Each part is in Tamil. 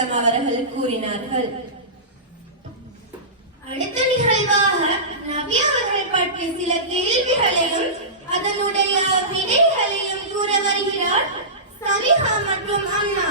வஸல்லம் அவர்கள் கூறினார்கள். அடுத்த நிகழ்வாக நபி அவர்கள் பற்றி சில கேள்விகளையும் அதனுடைய விடைகளையும் கூற வருகிறார் சமிஹா மற்றும் அம்னா.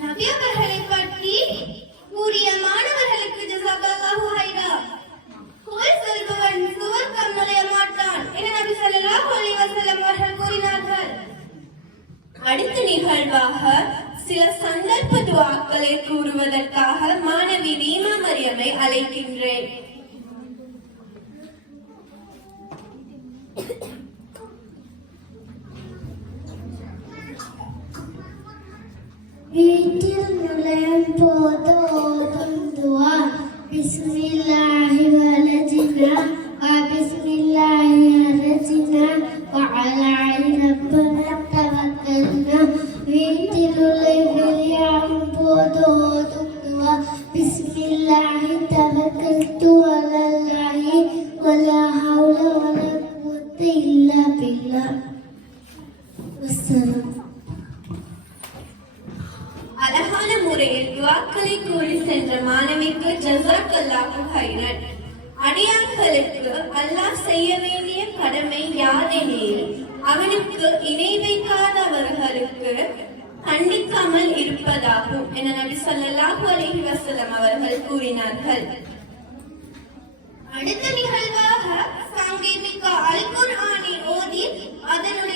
நபி அவர்களை பற்றி கூறிய மாணவர்களுக்கு ஜஸாக்கல்லாஹு ஹைரா. கோல் சொல்பவன் சுவர்க்கம் நுழைய மாட்டான் என நபி ஸல்லல்லாஹு அலைஹி வஸல்லம் அவர்கள் கூறினார்கள். அடுத்த நிகழ்வாக சில சந்தர்ப்ப துஆக்களை கூறுவதற்காக மாணவி ரீமா மரியமை அழைக்கின்றேன். வீட்டில் நுழையும் போது ஓதும் துஆ பிஸ்மில்லாஹி வலஜினா பிஸ்மில்லாஹி அரஜினா வஅலா ரப்பனா தவக்கல்னா. வீட்டில் நுழையும் போது ஓதும் துஆ பிஸ்மில்லாஹி தவக்கல்து அலல்லாஹி வலா ஹவுல வலா குவத்த இல்லா பில்லாஹ். வஸ்ஸலாம். அழகான முறையில் துஆக்களை கூறி சென்ற மாணவிக்கு ஜஸாக்கல்லாஹு ஹைரன். அடியார்களுக்கு அல்லாஹ் செய்ய வேண்டிய கடமை யாதெனில் அவனுக்கு இணை வைக்காதவர்களுக்கு கண்டிக்காமல் இருப்பதாகும் என நபி ஸல்லல்லாஹு அலைஹி வஸல்லம் அவர்கள் கூறினார்கள். அடுத்த நிகழ்வாக சாங்கேமிக அல் குர்ஆனை ஓதி அதனுடைய